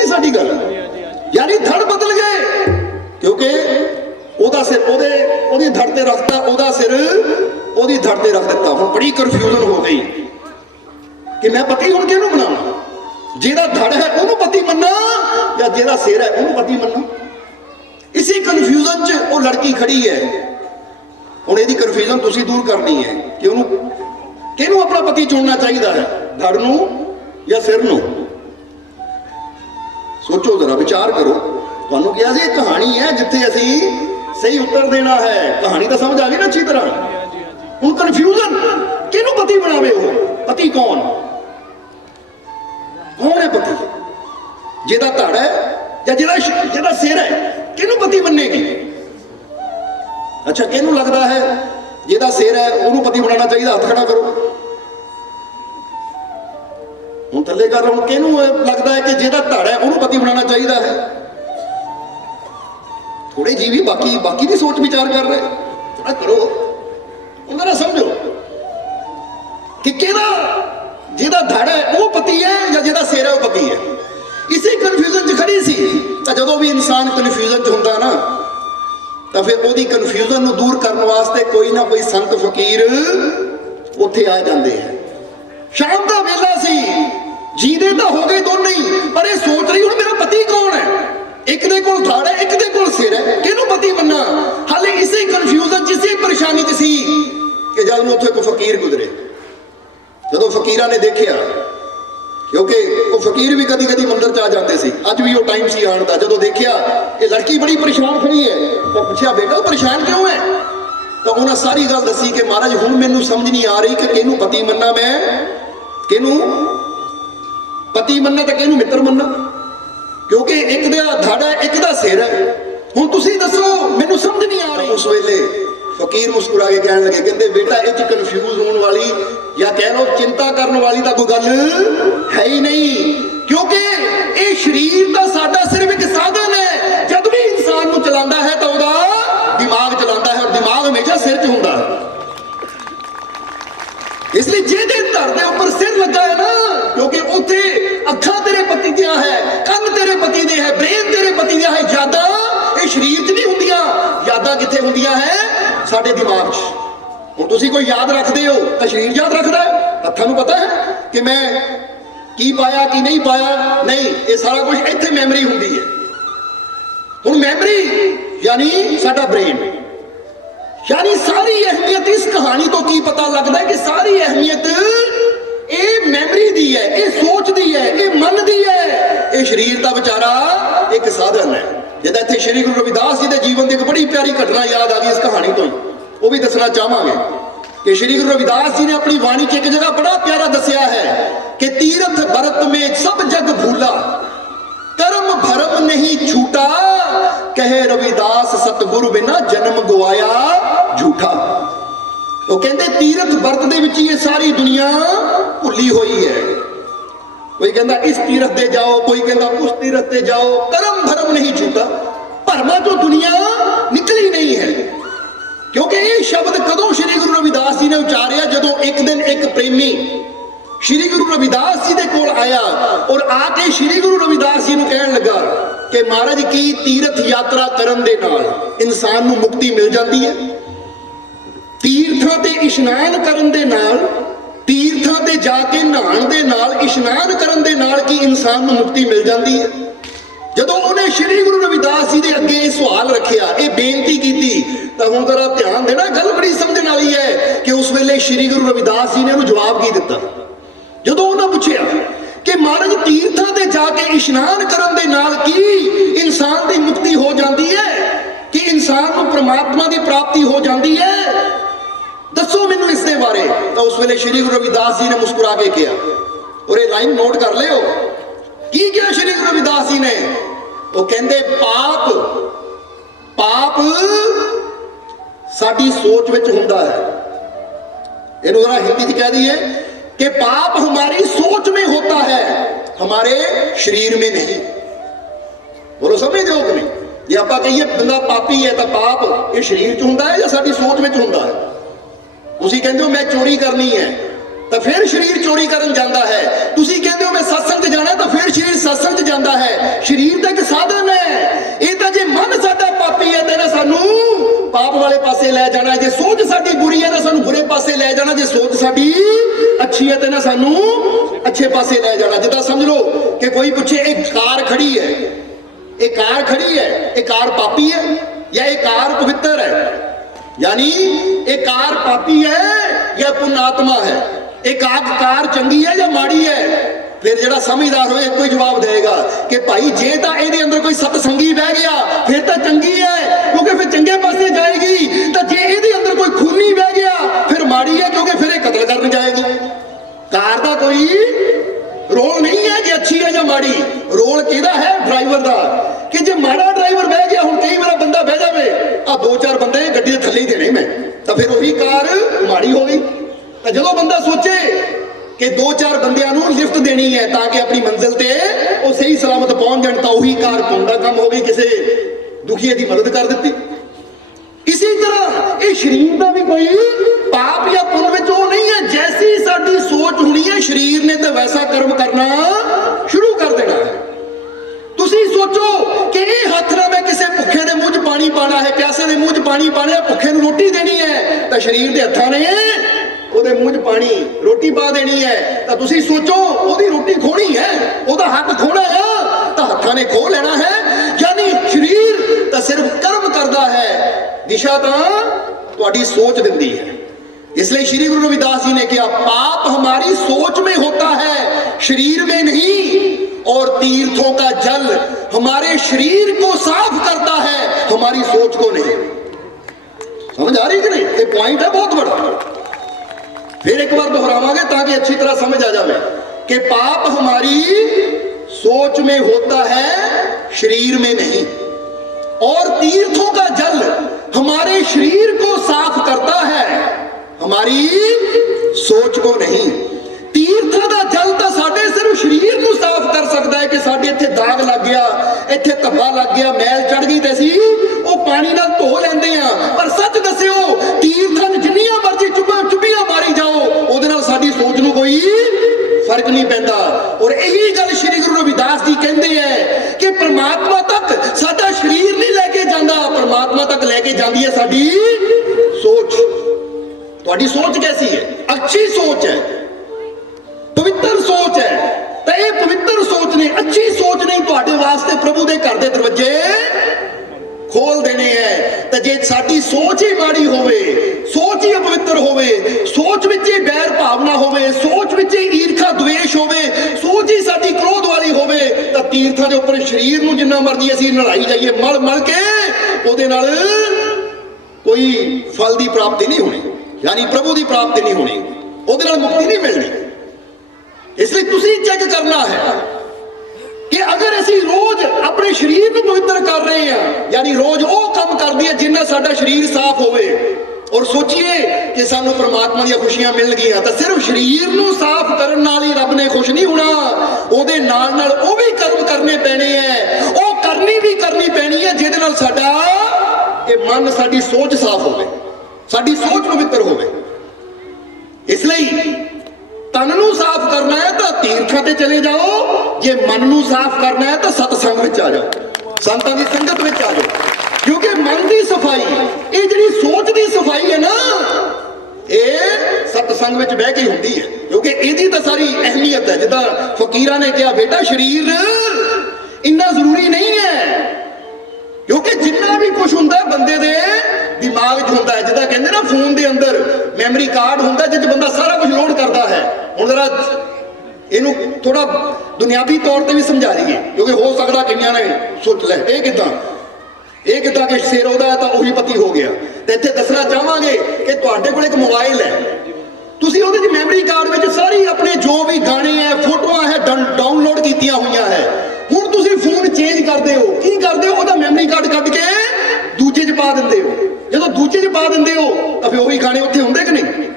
नहीं साडी गल, यानी धड़ बदल गए क्योंकि ओदा सिर ओदी धड़ ते रखता, ओदा सिर ओदी धड़ ते रख दिता। हुण बड़ी कन्फ्यूजन हो गई कि मैं पति हुण किहनूं बनावां, जेदा धड़ है उहनूं पति मन्ना या जेदा सिर है उहनूं पति मन्ना। इसी कन्फ्यूजन च वो लड़की खड़ी है। हुण इहदी कन्फ्यूजन तुसीं दूर करनी है कि उहनूं किहनूं अपना पति चुनना चाहिए है, धड़ नूं या सिर नूं। सोचो जरा, विचार करो। तुहानूं किहा सी कहानी है जिथे असीं सही उत्तर देना है। कहानी तो समझ आ गई ना अच्छी तरह। हुण कन्फ्यूजन किहनूं पति बनावे, हो पति कौन है पति, जेदा धड़ है या जेदा सिर है, किहनूं पति मन्नेगी। अच्छा किहनूं लगदा है जेदा सिर है उहनूं पति बनाना चाहिए, हथ खड़ा करो। हुण थल्ले कर, हुण किहनूं लगदा है कि जेदा धड़ है उहनूं पति बनाना चाहिए है। थोड़े जी भी बाकी भी सोच विचार कर रहे, थोड़ा करो, उन्हें समझो कि केदा जेदा धड़ है वो पति है या जेदा सिर है वो पति है। इसी कन्फ्यूजन च खड़ी सी। तो जदों भी इंसान कन्फ्यूजन च हुंदा ना, तो फिर वो कन्फ्यूजन नूं दूर करने वास्ते कोई ना कोई संत फकीर उत्थे आ जाते हैं। शाम का वेला सी, जीदे तो हो गए दोनों ही, पर ये सोच रही हुण मेरा पति कौन है। एक दे कोल धड़ है, एक दे कोल सिर है, किहनूं पति मन्ना। हाले इसी कन्फ्यूजन च, इसी परेशानी च सी कि जद उत्थे एक फकीर गुजरे। जदों फकीरां ने देखिया, क्योंकि वो फकीर भी कदी कदी मंदिर च आ जाते सी, अज भी वो टाइम सी आने का। जदों देखिया ये लड़की बड़ी परेशान खड़ी है, तो पूछा बेटा परेशान क्यों है। तो उन्हें सारी गल दसी कि महाराज हुण मैनूं समझ नहीं आ रही कि किहनूं पति मन्ना, मैं किहनूं पति मन्ना तो किहनूं मित्र मन्ना, क्योंकि एक दा धड़ है एक दा सिर है। हुण तुसीं दसो, मैनूं समझ नहीं आ रही। उस वेले फकीर मुस्कुरा के कहने लगे, कहते बेटा इह च कन्फ्यूज होने वाली या कह लो चिंता करने वाली तो कोई गल है ही नहीं, क्योंकि ये शरीर का साडा सिर्फ एक साधन है। जब भी इंसान को चलाता है तो वह दिमाग चलाता है, और दिमाग हमेशा सिर च हुंदा है। इसलिए जेदे धड़ दे उपर सिर लगा है ना, क्योंकि उत्थे अखां तेरे पति दियां है, कंन तेरे पति दे है, ब्रेन तेरे पति दियां है, यादां ये शरीर च नहीं हुंदियां। यादां कित्थे हुंदियां है, साडे दिमाग च। हुण तुसीं कोई याद रखदे हो तो शरीर याद रखदा है, हत्थां नूं पता है कि मैं की पाया की नहीं पाया, नहीं, ये सारा कुछ इत्थे मैमरी हुंदी है। हुण मैमरी यानी साडा ब्रेन, यानी सारी अहमियत इस कहानी तो की पता लगता है कि सारी अहमियत ये मैमरी दी है, ये सोच दी है, ये मन दी है। ये शरीर का बेचारा एक साधन है। जिदा इत्थे श्री गुरु रविदास जी के जीवन की एक बड़ी प्यारी घटना याद आ गई इस कहानी तो ही, वो भी दसना चाहांगे कि श्री गुरु रविदास जी ने अपनी वाणी की एक जगह बड़ा प्यारा दसिया है कि तीर्थ भरत में सब जग भूला, कर्म भरम नहीं छूटा, कहे रविदास सतगुरु बिना जन्म गवाया झूठा। तो कहते तीर्थ भरत दे विच ये सारी दुनिया भुली हुई है। कोई कहता इस तीर्थ ते जाओ, कोई कहता उस तीर्थ ते जाओ, कर्म भरम नहीं छूटा, भरमा जो दुनिया निकली नहीं है। क्योंकि ये शब्द कदों श्री गुरु रविदास जी ने उचारिया, जदों एक दिन एक प्रेमी श्री गुरु रविदास जी दे कोल आया और आके श्री गुरु रविदास जी नूं कहण लगा कि महाराज की तीर्थ यात्रा करन दे नाल इंसान नूं मुक्ति मिल जाती है। तीर्थां ते इशनान करन दे नाल, तीर्थां ते जाके नहाण दे नाल, इशनान करन दे नाल की इंसान नूं मुक्ति मिल जाती है। जदों उन्हें श्री गुरु रविदास जी दे अगे ये सवाल रखिया, ये बेनती की, तो हुण जरा ध्यान देना, गल बड़ी समझण वाली है कि उस वेले श्री गुरु रविदास जी ने उन्हें जवाब की दिता। जदों उन्हें पूछा कि महाराज तीर्थां ते जाके इशनान करन दे नाल की इंसान दी मुक्ति हो जाती है, कि इंसान को परमात्मा की प्राप्ति हो जाती है, दसो मैनू इस दे बारे। तो उस वेले श्री गुरु रविदास जी ने मुस्कुरा के कहा, और ये लाइन नोट कर लियो की क्या श्री गुरु रविदास जी ने। तो कहते पाप साडी सोच विच हुंदा है। इहनूं जरा हिंदी च कह दईए कि पाप हमारी सोच में होता है, हमारे शरीर में नहीं। बोलो समझदे हो कि नहीं? जे आपां कहिए बंदा पापी है तो पाप ये शरीर च हुंदा है या साडी सोच में हुंदा है? तुसीं कहंदे हो मैं चोरी करनी है तो फिर शरीर चोरी करन जाता है, तुसीं कहंदे हो मैं सत्संग जाना तो फिर शरीर सत्संग जाता है। साडी बुरी है ना सानू बुरे पासे ले जाना, जे सोच साडी अच्छी है तो ना सानू अच्छे पासे ले जाना। जिदा समझ लो कि कोई पूछे एक कार खड़ी है, एक कार खड़ी है, एक कार पापी है या एक कार पवित्र है, यानी एक कार पापी है या पुण्यात्मा है, एक कार चंगी है या माड़ी है। फिर जिहड़ा समझदार होए कोई जवाब देगा कि भाई जे तां इहदे अंदर कोई सतसंगी बह गया फिर तां चंगी है, क्योंकि फिर चंगे पासे जाएगी, तां जे इहदे अंदर कोई खूनी बह गया फिर माड़ी है, क्योंकि फिर ये कतल करने जाएगी। कार दा कोई रोल नहीं है कि अच्छी है या माड़ी, रोल किहदा है? ड्राइवर दा। कि जे माड़ा ड्राइवर बह गया, हुण कई बार बंदा बह जावे आ दो चार बंदे गड्डी दे थल्ले ही देने मैं, तां फिर वही कार माड़ी हो गई। तां जदों बंदा सोचे कि दो चार बंदियां नूं लिफ्ट देनी है ताकि अपनी मंजिल ते वो सही सलामत पहुंच जाए, तां वही कार पुण्य दा काम हो गई, किसी दुखिए की मदद कर दी। इसी तरह ये शरीर का भी कोई पाप या पुण्य विच वो नहीं है, जैसी साडी सोच होनी है शरीर ने तो वैसा कर्म करना शुरू कर देना है। तुसी सोचो कि ये हथ ना मैं किसी भुखे दे मुंह च पानी पाना है, प्यासे दे मुंह च पानी पाना है, भुखे नूं रोटी देनी है, तो शरीर के हत्थां ने ਉਹਦੇ ਮੂੰਹ 'ਚ ਪਾਣੀ ਰੋਟੀ ਪਾ ਦੇਣੀ ਹੈ, ਤਾਂ ਤੁਸੀਂ ਸੋਚੋ ਉਹਦੀ ਰੋਟੀ ਖੋਣੀ ਹੈ, ਉਹਦਾ ਹੱਕ ਖੋਣਾ ਹੈ ਤਾਂ ਹੱਥਾਂ ਨੇ ਖੋਹ ਲੈਣਾ ਹੈ। ਯਾਨੀ ਸਰੀਰ ਤਾਂ ਸਿਰਫ ਕਰਮ ਕਰਦਾ ਹੈ, ਦਿਸ਼ਾ ਤਾਂ ਤੁਹਾਡੀ ਸੋਚ ਦਿੰਦੀ ਹੈ। इसलिए श्री गुरु रविदास जी ने कहा पाप हमारी सोच में होता है, शरीर में नहीं, और तीर्थों का जल हमारे शरीर को साफ करता है, हमारी सोच को नहीं। समझ आ रही कि नहीं? ये पॉइंट है बहुत बड़ा। फिर एक बार दोहरावांगे ताकि अच्छी तरह समझ आ जाए कि पाप हमारी सोच में होता है, शरीर में नहीं, और तीर्थों का जल हमारे शरीर को साफ करता है, हमारी सोच को नहीं। तीर्थ का जल तो साडे सिर्फ शरीर को साफ कर सकता है कि साडे इत्थे दाग लग गया, इत्थे धब्बा लग गया, मैल चढ़ गई तो असीं वो पानी नाल धो लैंदे आ। पर सच दस्सिओ तीर्थां जिन्नियां मर्जी चुब्बियां मारी जाओ उहदे नाल साडी सोच नूं कोई फर्क नहीं पैंदा। और यही गल श्री गुरु रविदास जी कहते हैं कि परमात्मा तक साडा शरीर नहीं लेके जाता, परमात्मा तक लेके जाती है साडी सोच। ਤੁਹਾਡੀ सोच कैसी है? अच्छी सोच है, पवित्र सोच है, तो ये पवित्र सोच ने, अच्छी सोच ने ਤੁਹਾਡੇ वास्ते प्रभु के घर के दरवाजे खोल देने हैं। तो जे साडी सोच ही माड़ी होवे, सोच ही अपवित्र होवे, सोच विच ही बैर भावना होवे, सोच विच ही ईर्खा द्वेष होवे, सोच ही साडी क्रोध वाली होवे, तो तीर्थां दे उपर शरीर नूं जिन्ना मर्जी असीं नड़ाई जाइए मल मल के ਉਹਦੇ ਨਾਲ कोई फल की प्राप्ति नहीं होनी, यानी प्रभु की प्राप्ति नहीं होनी, ਉਹਦੇ ਨਾਲ मुक्ति नहीं मिलनी। इसलिए तुसी चेक करना है कि अगर असी रोज अपने शरीर को पवित्र कर रहे हैं, यानी रोज वो काम कर दिए जिन्ना साडा शरीर साफ होवे, और सोचिए कि सानू परमात्मा दी खुशियां मिल गई, तो सिर्फ शरीर नूं साफ करन नाल ही रब ने खुश नहीं होना, ਉਹਦੇ ਨਾਲ ਨਾਲ ਉਹ भी कर्म करने पैने हैं, वो करनी भी करनी पैनी है जिहदे नाल साडा ये मन, साडी सोच साफ होवे, साडी सोच पवित्र होवे। इसलिए तन नूं साफ करना है तो तीर्थां ते चले जाओ, जे मन नूं साफ करना है तो सतसंग विच आ जाओ, संतां दी संगत विच आ जाओ, क्योंकि मन की सफाई, ये जिहड़ी सोच की सफाई है ना, ये सतसंग विच बह के हुंदी है, क्योंकि इहदी तां सारी अहमियत है। जिद्दां फकीरां ने कहा बेटा शरीर इन्ना जरूरी नहीं है, क्योंकि जिन्ना भी कुछ हुंदा बंदे दे दिमाग च हुंदा है। जिद्दां कहंदे ना फोन दे अंदर मैमरी कार्ड हुंदा जिस बंदा सारा कुछ लोड करता है। हुण जरा इहनूं थोड़ा दुनियावी तौर पर भी समझा दईए, क्योंकि हो सकदा कईयां ने सोच लै ये किदां कि सिर ਉਹਦਾ है तो ਉਹੀ पति हो गया। तो इत्थे दसना चाहांगे कि तुहाडे कोल एक मोबाइल है, तुसीं ਉਹਦੇ ਵਿੱਚ मैमरी कार्ड ਵਿੱਚ सारी अपने जो भी गाने है, फोटोआं है डाउनलोड कीतियां होईयां है। हुण तुसीं फोन चेंज करदे हो, की करदे हो? ਉਹਦਾ मैमरी कार्ड कढ के दूजे 'ਚ पा दिंदे हो। ਜਦੋਂ ਦੂਜੇ 'ਚ ਪਾ ਦਿੰਦੇ ਹੋ ਤਾਂ ਫਿਰ ਉਹੀ ਗਾਣੇ ਉੱਥੇ ਹੁੰਦੇ ਕਿ ਨਹੀਂ,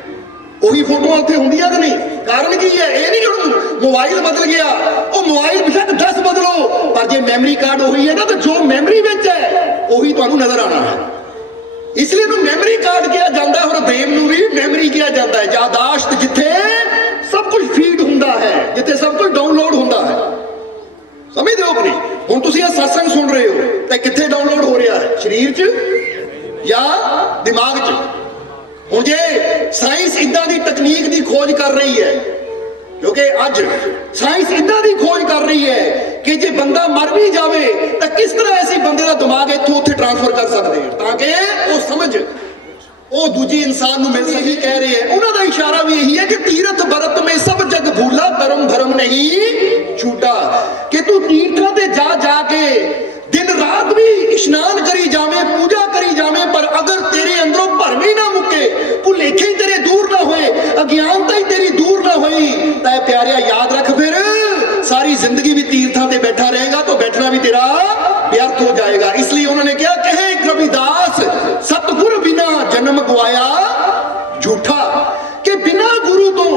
ਉਹੀ ਫੋਟੋਆਂ ਉੱਥੇ ਹੁੰਦੀਆਂ ਕਿ ਨਹੀਂ? ਕਾਰਨ ਕੀ ਹੈ? ਇਹ ਨਹੀਂ ਕਿ ਹੁਣ ਮੋਬਾਈਲ ਬਦਲ ਗਿਆ, ਉਹ ਮੋਬਾਈਲ ਬਿਸ਼ੱਕ 10 ਬਦਲੋ, ਪਰ ਜੇ ਮੈਮਰੀ ਕਾਰਡ ਉਹੀ ਹੈ ਨਾ, ਤਾਂ ਜੋ ਮੈਮਰੀ ਵਿੱਚ ਹੈ ਉਹੀ ਤੁਹਾਨੂੰ ਨਜ਼ਰ ਆਉਣਾ ਹੈ। ਇਸ ਲਈ ਇਹਨੂੰ ਮੈਮਰੀ ਕਾਰਡ ਕਿਹਾ ਜਾਂਦਾ ਹੈ, ਔਰ ਬ੍ਰੇਨ ਨੂੰ ਵੀ ਮੈਮਰੀ ਕਿਹਾ ਜਾਂਦਾ ਹੈ। ਯਾਦਾਸ਼ਤ ਜਿੱਥੇ ਸਭ ਕੁਝ ਫੀਡ ਹੁੰਦਾ ਹੈ, ਜਿੱਥੇ ਸਭ ਕੁਝ ਡਾਊਨਲੋਡ ਹੁੰਦਾ ਹੈ। ਸਮਝਦੇ ਹੋ ਕਿ ਨਹੀਂ? ਹੁਣ ਤੁਸੀਂ ਇਹ ਸਤਸੰਗ ਸੁਣ ਰਹੇ ਹੋ ਤਾਂ ਕਿੱਥੇ ਡਾਊਨਲੋਡ ਹੋ ਰਿਹਾ ਹੈ? ਸਰੀਰ 'ਚ ਜਾਂ ਦਿਮਾਗ 'ਚ? ਹੁਣ ਜੇ ਸਾਇੰਸ ਇਦਾਂ ਦੀ ਤਕਨੀਕ ਦੀ ਖੋਜ ਕਰ ਰਹੀ ਹੈ, ਕਿਉਂਕਿ ਅੱਜ ਸਾਇੰਸ ਇਦਾਂ ਦੀ ਖੋਜ ਕਰ ਰਹੀ ਹੈ ਕਿ ਜੇ ਬੰਦਾ ਮਰ ਵੀ ਜਾਵੇ ਤਾਂ ਕਿਸ ਤਰ੍ਹਾਂ ਅਸੀਂ ਬੰਦੇ ਦਾ ਦਿਮਾਗ ਇੱਥੋਂ ਉੱਥੇ ਟ੍ਰਾਂਸਫਰ ਕਰ ਸਕਦੇ ਹਾਂ ਤਾਂ ਕਿ ਉਹ ਸਮਝ ਉਹ ਦੂਜੀ ਇਨਸਾਨ ਨੂੰ ਮਿਲ ਸਕੇ। ਕਹਿ ਰਹੇ ਹੈ ਉਹਨਾਂ ਦਾ ਇਸ਼ਾਰਾ ਵੀ ਇਹੀ ਹੈ ਕਿ ਤੀਰਥ ਬਰਤ ਮੇਂ ਸਭ ਜਗ ਭੂਲਾ ਧਰਮ ਧਰਮ ਨਹੀਂ ਛੂਟਾ, ਕਿ ਤੂੰ ਤੀਰਥਾਂ ਤੇ ਜਾ ਜਾ ਕੇ दिन रात भी इशनान करी जावे, पूजा करी जावे, पर अगर तेरे अंदरों भरम ही ना मुके, भुलेखे ही तेरे दूर ना होए, अज्ञानता ही तेरी दूर ना होई, तै प्यारिया याद रख फिर सारी जिंदगी भी तीर्थां ते बैठा रहेगा तो बैठना भी तेरा व्यर्थ हो जाएगा। इसलिए उन्होंने क्या कहे रविदास, सतगुर बिना जन्म गवाया झूठा, कि बिना गुरु तो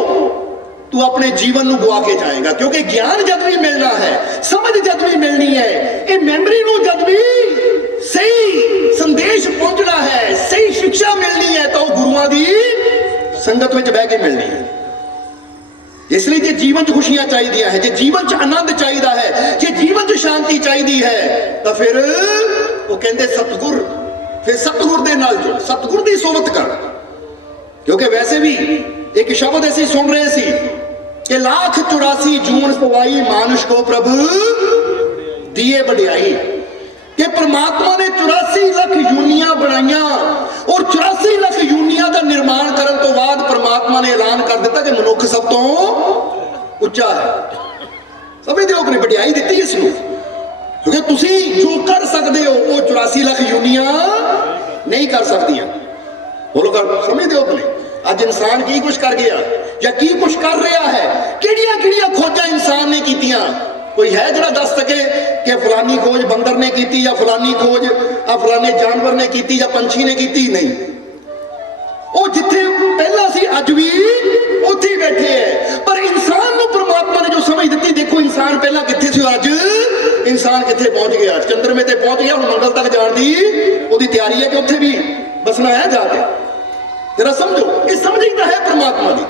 तू अपने जीवन ਨੂੰ ਗਵਾ ਕੇ ਜਾਏਗਾ, क्योंकि ज्ञान जद भी मिलना है, समझ जद भी मिलनी है, ये मेमोरी ਨੂੰ जद भी सही संदेश पहुंचना है, सही शिक्षा मिलनी है तो गुरुआं ਦੀ संगत ਵਿੱਚ ਬਹਿ ਕੇ मिलनी है। इसलिए जे जीवन च खुशियां चाहिए है, जे जीवन च आनंद चाहिए है, जे जीवन च शांति चाहिए है, तो फिर वो कहते सतगुर, फिर सतगुर दे नाल जुड़, सतगुर दी सोबत कर। क्योंकि वैसे भी एक शब्द ऐसे सुन रहे सी कि 1,84 जून पवाई मानुष को प्रभु दिए बढ़ियाई, कि परमात्मा ने 84 लाख यूनियां बनाइया और 84 लाख यूनियां का निर्माण करने तो बाद परमात्मा ने ऐलान कर दिता कि मनुख सब तो उच्चा है। समझते हो कि बढ़ियाई दी इसनूं, क्योंकि तुसी जो कर सकते हो वो 84 लाख यूनियां नहीं कर सकदियां। बोलो कर समझते हो कि नहीं? ਅੱਜ ਇਨਸਾਨ ਕੀ ਕੁਛ ਕਰ ਗਿਆ ਜਾਂ ਕੀ ਕੁਛ ਕਰ ਰਿਹਾ ਹੈ, ਕਿਹੜੀਆਂ ਕਿਹੜੀਆਂ ਖੋਜਾਂ ਇਨਸਾਨ ਨੇ ਕੀਤੀਆਂ, ਕੋਈ ਹੈ ਜਿਹੜਾ ਦੱਸ ਸਕੇ ਕਿ ਫਲਾਨੀ ਖੋਜ ਬੰਦਰ ਨੇ ਕੀਤੀ ਜਾਂ ਫਲਾਨੀ ਖੋਜ ਆ ਫਲਾਨੇ ਜਾਨਵਰ ਨੇ ਕੀਤੀ ਜਾਂ ਪੰਛੀ ਨੇ ਕੀਤੀ? ਨਹੀਂ, ਉਹ ਜਿੱਥੇ ਪਹਿਲਾਂ ਸੀ ਅੱਜ ਵੀ ਉੱਥੇ ਹੀ ਬੈਠੇ ਹੈ। ਪਰ ਇਨਸਾਨ ਨੂੰ ਪ੍ਰਮਾਤਮਾ ਨੇ ਜੋ ਸਮਝ ਦਿੱਤੀ, ਦੇਖੋ ਇਨਸਾਨ ਪਹਿਲਾਂ ਕਿੱਥੇ ਸੀ, ਅੱਜ ਇਨਸਾਨ ਕਿੱਥੇ ਪਹੁੰਚ ਗਿਆ, ਚੰਦਰਮੇ ਤੇ ਪਹੁੰਚ ਗਿਆ, ਹੁਣ ਮੰਗਲ ਤੱਕ ਜਾਣ ਦੀ ਉਹਦੀ ਤਿਆਰੀ ਹੈ ਕਿ ਉੱਥੇ ਵੀ ਬਸਣਾ ਹੈ ਜਾ ਕੇ। जरा समझो, ये समझीदा है परमात्मा दी।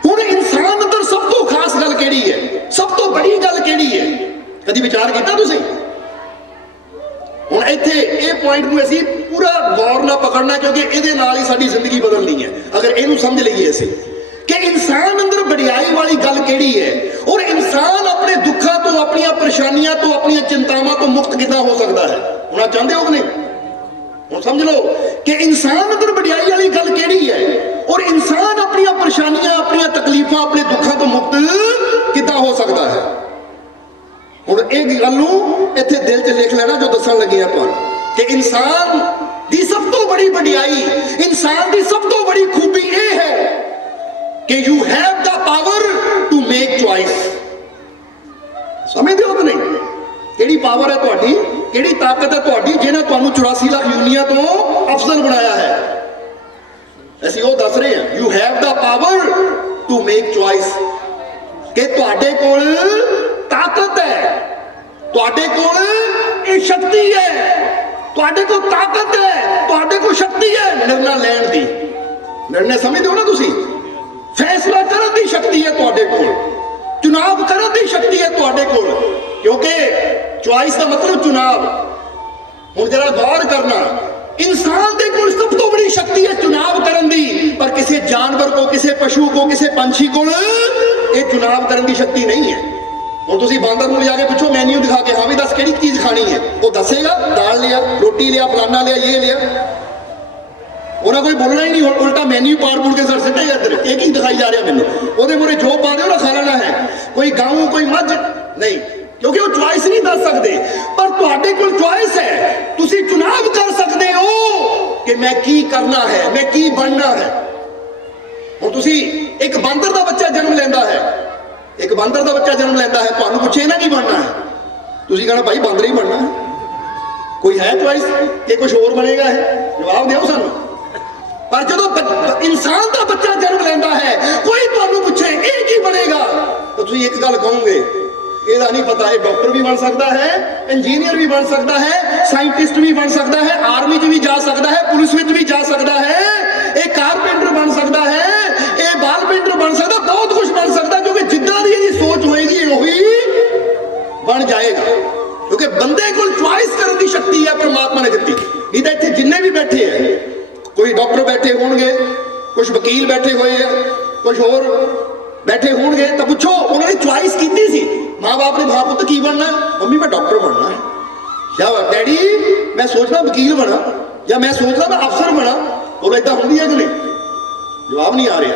हुण इंसान अंदर सब तो खास गल केड़ी है, सब तो बड़ी गल केड़ी है, कदी विचार कीता तुसीं? हुण इत्थे ये पॉइंट नूं असीं पूरा गौर नाल पकड़ना, क्योंकि इहदे नाल ही साडी जिंदगी बदलनी है। अगर इहनूं समझ लईए असीं कि इंसान अंदर बढ़ियाई वाली गल केड़ी है और इंसान अपने दुखों तो, अपनी परेशानियां तो, अपनी चिंतावां तो मुक्त किदां हो सकता है। हुण चाहते हो कि नहीं? समझ लो कि इंसान अंदर बढ़ियाई वाली गल केड़ी है और इंसान अपनी परेशानियां, अपनी तकलीफां, अपने दुखों तो मुक्त किदां हो सकता है। हुण इह गल नूं इत्थे दिल च लिख लेना जो दस्सण लगे आपां, कि इंसान दी सब तो बड़ी बढ़ियाई, इंसान दी सब तो बड़ी खूबी यह है कि you have the power to make choice. समझदे हो कि नहीं? ਕਿਹੜੀ ਪਾਵਰ ਹੈ ਤੁਹਾਡੀ, ਕਿਹੜੀ ਤਾਕਤ ਹੈ ਤੁਹਾਡੀ ਜਿਹਨੇ ਤੁਹਾਨੂੰ 84 ਲੱਖ ਯੂਨੀਆਂ ਤੋਂ ਅਫਜ਼ਲ ਬਣਾਇਆ ਹੈ। ਅਸੀਂ ਉਹ ਦੱਸ ਰਹੇ ਹਾਂ, you have the power to make choice, ਕਿ ਤੁਹਾਡੇ ਕੋਲ ਤਾਕਤ ਹੈ, ਤੁਹਾਡੇ ਕੋਲ ਇਹ ਸ਼ਕਤੀ ਹੈ, ਤੁਹਾਡੇ ਕੋਲ ਤਾਕਤ ਹੈ, ਤੁਹਾਡੇ ਕੋਲ ਸ਼ਕਤੀ ਹੈ ਨਿਰਣਾ ਲੈਣ ਦੀ। ਨਿਰਣੇ ਸਮਝਦੇ ਹੋ ਨਾ ਤੁਸੀਂ? ਫੈਸਲਾ ਕਰਨ ਦੀ ਸ਼ਕਤੀ ਹੈ ਤੁਹਾਡੇ ਕੋਲ, ਚੁਣਾਵ ਕਰਨ ਦੀ ਸ਼ਕਤੀ ਹੈ ਤੁਹਾਡੇ ਕੋਲ, क्योंकि चॉइस का मतलब चुनाव। हुण जरा गौर करना, इंसान दे कोल सब तो बड़ी शक्ति है चुनाव करन दी, पर किसी जानवर को, किसी पशु को, किसी पंछी को ये चुनाव करन दी शक्ति नहीं है। हुण तुसीं बांदर नूं जाके पूछो मेन्यू दिखा के, हाँ भी दस किहड़ी चीज खानी है, वो दसेगा दाल लिया, रोटी लिया, फलाना लिया, ये लिया, उन्हें कोई बोलना ही नहीं। उल्टा मेन्यू पाड़ पुड़ के सर सिੱਟੇਗਾ इधर, एक ही दिखाई जा रहा मैनू, ਉਹਦੇ ਮੂਹਰੇ ਜੋ ਪਾ ਦਿਓ ਨਾ खा लेना है। कोई गाँव कोई मझ नहीं, क्योंकि वो चॉइस नहीं दस सकते, पर तुहाडे कोल चॉइस है, तुसी चुनाव कर सकते हो कि मैं की करना है, मैं की बनना है। हुण तुसी एक बांदर दा बच्चा जन्म लेंदा है, एक बांदर दा बच्चा जन्म लेंदा है, तुहानू पुछे ना की बनना है, तुसी कहना भाई बांदर ही बनना है। कोई है चॉइस कि कुछ और बनेगा है? जवाब दिओ सानू। पर जदों इंसान दा बच्चा जन्म लेंदा है, कोई तुहानू पुछे ये की बनेगा, तो तुसी एक गल कहोगे ਇਹਦਾ नहीं पता है, डॉक्टर भी बन सकता है, इंजीनियर भी बन सकता है, साइंटिस्ट भी बन सकता है, आर्मी च भी जा सकता है, पुलिस में भी जा सकता है, एक कारपेंटर बन सकता है, एक बाल पेंटर बन सकता, बहुत कुछ बन सकता है, क्योंकि जिद्दां दी इहदी सोच होएगी वही बन जाएगा। क्योंकि बंदे को चॉइस करने की शक्ति है परमात्मा ने दी। नहीं तो इत्थे जिन्ने भी बैठे हैं, कोई डॉक्टर बैठे होणगे, कुछ वकील बैठे हुए हैं, कुछ होर बैठे होणगे, तो पुछो उन्होंने चॉइस की सी, माँ बाप ने कहा पुत की बनना है, मम्मी मैं डॉक्टर बनना है, या डैडी मैं सोचना वकील बना, या मैं सोचना मैं अफसर बना। और इदा होंगी है कि नहीं? जवाब नहीं आ रहा।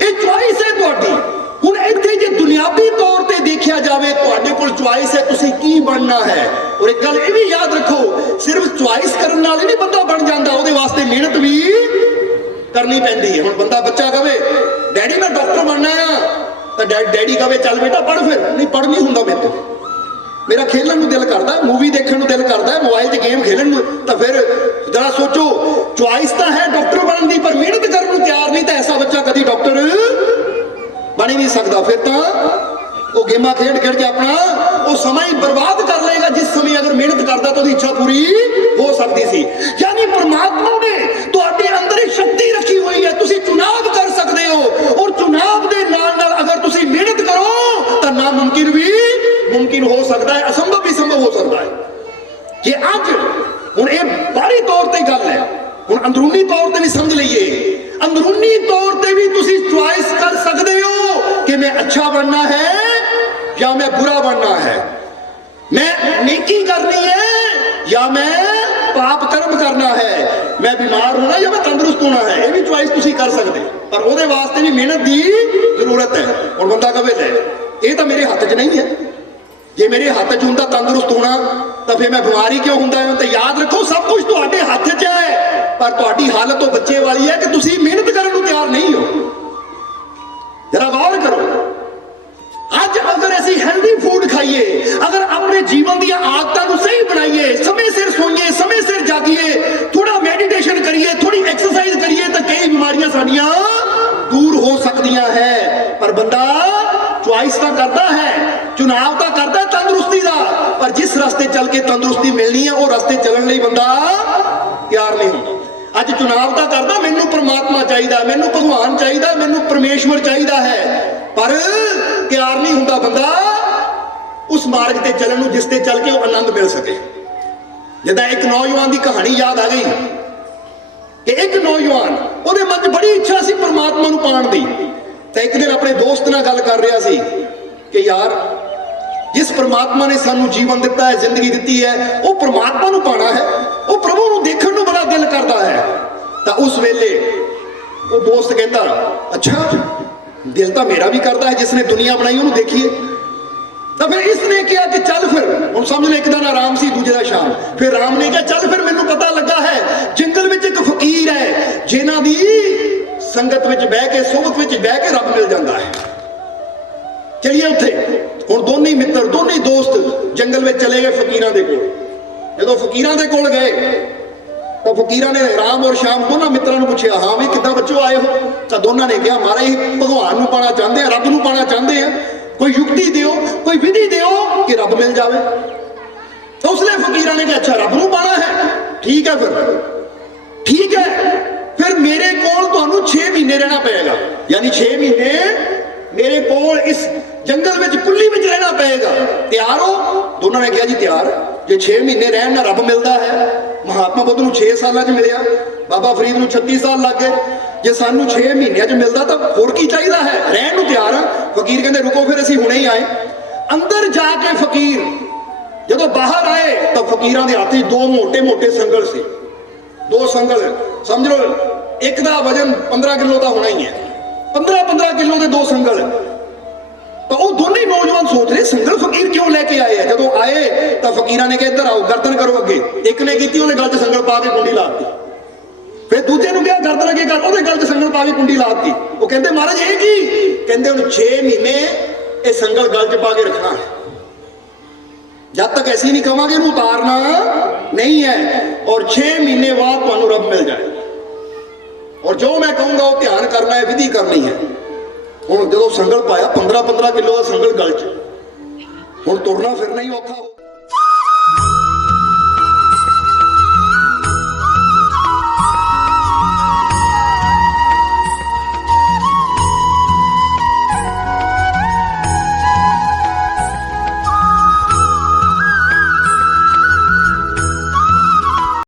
ये चॉइस है तुहाडी। हुण इत्थे जे दुनियावी तौर ते देखिया जावे तुहाडे कोल चॉइस है तुसीं की बनना है। और एक गल ये भी याद रखो, सिर्फ चॉइस करन नाल ही नहीं बंदा बन जांदा, उहदे वास्ते मेहनत भी करनी पैंदी है। हुण बंदा बच्चा कहे डैडी मैं डॉक्टर बनना है, तो डैडी कहे चल बेटा पढ़, फिर नहीं पढ़ नहीं हुंदा मेरे तो, मेरा खेलण नूं दिल करदा, मूवी देखण नूं दिल करदा, मोबाइल 'च गेम खेलण नूं, तो फिर जरा सोचो चॉइस तो है डॉक्टर बनने की, पर मेहनत करने को तैयार नहीं, तो ऐसा बच्चा कभी डॉक्टर बन ही नहीं सकता। फिर तो वो गेमां खेड खेड के अपना वो समय बर्बाद कर लेगा, जिस समय अगर मेहनत करता तो इच्छा पूरी हो सकती थी। यानी परमात्मा ने तुहाडे अंदर एक शक्ति रखी हुई है, तुसीं चुनाव कर सकते हो, और चुनाव के नाल नाल अगर तुसीं मेहनत करो तो नामुमकिन भी मुमकिन हो सकता है, असंभव भी संभव हो सकता है। ये अज हुण ये बाहरी तौर पर गल है, हुण अंदरूनी तौर पर भी समझ लीए, अंदरूनी तौर पर भी तुसीं चॉइस कर सकते हो कि मैं अच्छा बनना है या मैं बुरा बनना है, मैं नेकी करनी है या मैं पाप कर्म करना है, मैं बीमार होना या मैं तंदुरुस्त होना है, ये भी चॉइस तुसीं कर सकते, पर ਉਹਦੇ वास्ते भी मेहनत की जरूरत है। और बंदा कहे ले ये तो मेरे हाथ च नहीं है, जे मेरे हाथ च हुंदा तंदुरुस्त होना तो फिर मैं बीमारी क्यों हुंदा है। तो याद रखो सब कुछ तुहाडे हाथ च है, पर तुहाडी हालत तो बच्चे वाली है कि तुसीं मेहनत करने को तैयार नहीं हो। जरा गौर करो, अज अगर असीं हेल्दी फूड खाइए, अगर अपने जीवन दी आदतों सही बनाइए, समय सिर सोइए, समय सिर जागिए, थोड़ा मेडिटेशन करिए, थोड़ी एक्सरसाइज करिए, तो कई बीमारियां साडियां दूर हो सकदियां है। पर बंदा चॉइस तो करता है, चुनाव तो करता है तंदुरुस्ती का, पर जिस रास्ते चल के तंदुरुस्ती मिलनी है वो रास्ते चलने लई बंदा तैयार नहीं होता। अज चुनाव तो करता मैनू परमात्मा चाहिए, मैनू भगवान चाहिए, मैनू परमेश्वर चाहिए है, पर तैयार नहीं होता बंदा उस मार्ग से चलने नूं जिसते चल के वो आनंद मिल सके। जिदा एक नौजवान की कहानी याद आ गई कि एक नौजवान ਉਹਦੇ मन च बड़ी इच्छा सी परमात्मा नूं पाण दी, तो एक दिन अपने दोस्त नाल गल कर रहा सी कि यार जिस परमात्मा ने सानू जीवन दिता है, जिंदगी दी है, वो परमात्मा नूं पाना है, वो प्रभु नूं देखण नूं बड़ा दिल करता है। तो उस वेले वो दोस्त कहता अच्छा दिल तो मेरा भी करता है, जिसने दुनिया बनाई उन्होंने देखिए। तो फिर इसने कहा कि चल फिर हम समझ लो एक दिन राम सी दूजे का शाम, फिर राम ने कहा चल फिर मैनू पता लगा है जंगल में एक फकीर है जिन्हां दी संगत में बह के सोबत में बह के रब मिल जाता है, चलिए उत्थे। हुण दोनों ही मित्र दोनों ही दोस्त जंगल में चले गए फकीरां दे कोल। जदों फकीरां दे कोल गए तो फकीरां ने राम और श्याम दोनों मित्रों को पूछा हाँ भी किद्दां बच्चों आए हो। तो दोनों ने कहा महाराज भगवान नूं पाना चाहते हैं, रब नूं पाना चाहते हैं, कोई युक्ति दिओ, कोई विधि दिओ कि रब मिल जाए। तो उसने फकीरां ने कहा अच्छा रब नूं पाना है, ठीक है फिर ठीक है, फिर मेरे कोल तुहानूं 6 महीने रहना पएगा, यानी 6 महीने मेरे कोल इस जंगल में कुल्ली में रहना पएगा, तैयार हो? दोनों ने कहा जी तैयार। जे 6 महीने रहन ना रब मिलता है, महात्मा बुद्ध नूं 6 साल च मिलिया, बाबा फरीद नूं 36 साल लग गए, जे सानू 6 महीनों च मिलता तो होर की चाहिए है, रहन नूं तैयार हाँ। फकीर कहते रुको फिर असीं हुणे ही आए। अंदर जाके फकीर जदों बाहर आए तो फकीरां दे हाथ 2 मोटे मोटे संगल से, 2 संगल समझ लो एक दा वजन 15 किलो का होना ही है, 15-15 किलो के 2 संगल। तो वो दोनों ही नौजवान सोच रहे संगल फकीर क्यों लेके आए हैं। जदों आए तो फकीरां ने कहा इधर आओ गर्दन करो अगे, एक ने की उन्हें गल च संगल पा के कुंडी ला दी, फिर दूजे ने कहा गर्दन अगे कर, उन्हें गल च संगल पा के कुंडी ला दी। वो कहते महाराज ये की, कहते हुण 6 महीने ये संगल गल च पा के रखना है, जब तक ऐसी नहीं कहांगे इन्हूं उतारना नहीं है, और 6 महीने बाद तुहानूं रब मिल जाए, और जो मैं कहूंगा वो ध्यान करना है, विधि करनी है। हुण जदों संगल पाया 15-15 किलो का संगल गल च, हुण तुरना फिरना ही औखा हो।